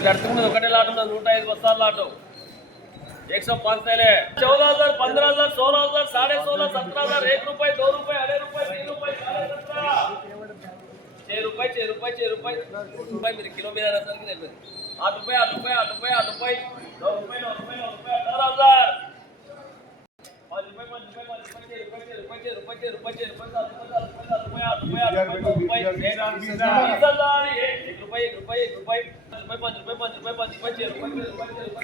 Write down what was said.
ఒకటే లాట్ ఉన్నది 105 బస్తాల లాటు 105 थैले 14,000 15,000 16,000 16,500 17,000 1 रुपये 2 रुपये अढ़ाई रुपये 3 रुपये 6 रुपये 6 रुपये 6 रुपये 6 रुपये मेरे किलो मेरा नजर की नहीं 8 रुपये 8 रुपये 8 रुपये 8 रुपये 9 रुपये 9 रुपये 9 रुपये 18,000 5 रुपये 5 रुपये 5 रुपये 6 रुपये 6 रुपये 6 रुपये 6 रुपये 7 रुपये 7 रुपये 8 रुपये 8 रुपये 9 रुपये 20,000 1 रुपये 1 रुपये 1 रुपये 5 रुपये 5 रुपये 5 रुपये 5 रुपये 6 रुपये 6 रुपये